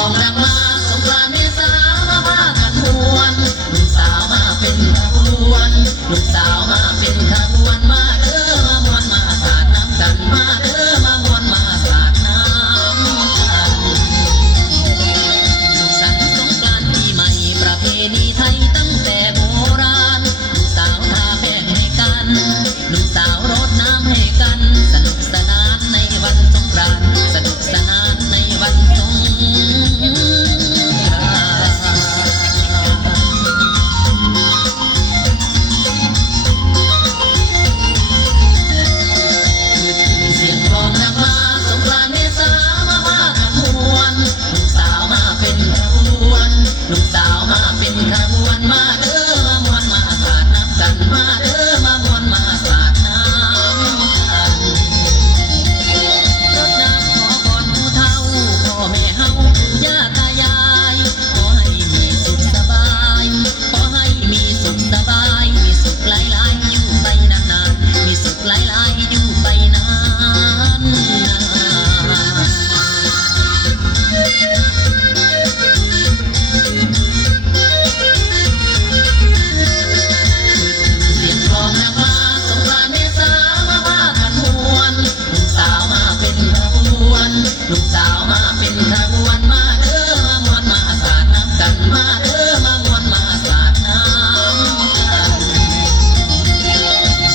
องนางมาสงกรานต์เมษามาพากันมวนหนุ่มสาวมาเป็นขบวนหนุ่มสาวมาเป็นขบวนมาเด้อมามวนมาสาดน้ำกันมาเด้อมามวนมาสาดน้ำกันสุขสันต์สงกรานต์ปีใหม่ประเพณีไทยตั้งแต่โบราณหนุ่มสาวทาแป้งให้กันหนุ่มสาวรดน้ำให้กันสนุกสนานในวันสงกรานต์สนุกสนานในวันสงกรานต์เสียงกลองนางมาสงกรานต์เมษามาพากันมวนหนุ่มสาวมาเป็นขบวนหนุ่มสาวมาเป็นขบวนมาเด้อมามวนมาสาดน้ำกันมาเด้อมามวนมาสาดน้ำกันรดน้ำขอพรผู้เฒ่าพ่อแม่เฮาปู่ย่าตายายขอให้มีสุขสบายขอให้มีสุขสบายมีสุขหลายๆอยู่ไปนานๆมีสุขหลายๆอยู่ไปนานๆเสียงกลองนางมาสงกรานต์เมษามาพากันมวนหนุ่มสาวมาเป็นขบวนหนุ่มสาวมาเป็นขบวนมาเด้อมามวนมาสาดน้ำกันมาเด้อมามวนมาสาดน้ำกัน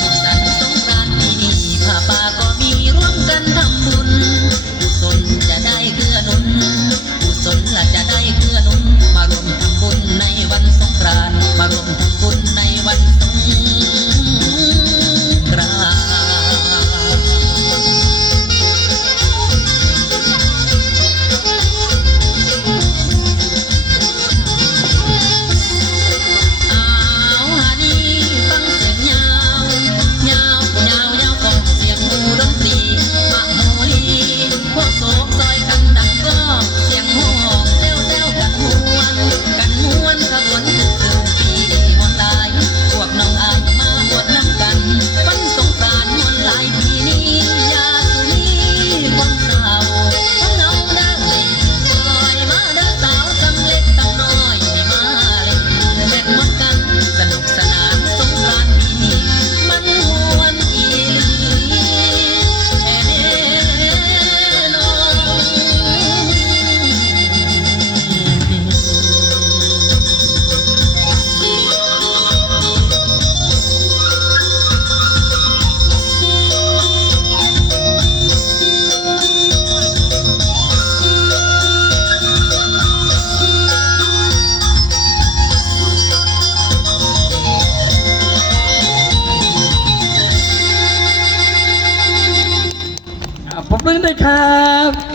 สุขสันต์สงกรานต์ปีนี้ผ้าป่าก็มีร่วมกันทำบุญกุศลจะได้เกื้อหนุนกุศลละจะได้เกื้อหนุนมารวมทำบุญในวันสงกรานต์มารวมทำบุญในวันสงกรานต์เอาหาดีฟังเสียงยาวยาวยาวยาวของเสียงหูดนตรีมะโหรีพวกโศกซอยกันดังก้องเสียงห้องแซวแซวกันม่วนขบวนคือปีนี้มวนหลายพวกน้องอายมาบวชน้ำกันวันสงกรานต์มวนหลายปีนี้ยาสุนีคนเศร้าคนเหงาเด้อเลยซอยมาเด้อสาวสำเล็กสำน้อยนี่มาเล่นเบ็ดมวนกันสนุกสนานสงกรานต์ปีนี้มันม่วนอีหลีแท้เด้น้องผมเพิ่งได้ครับ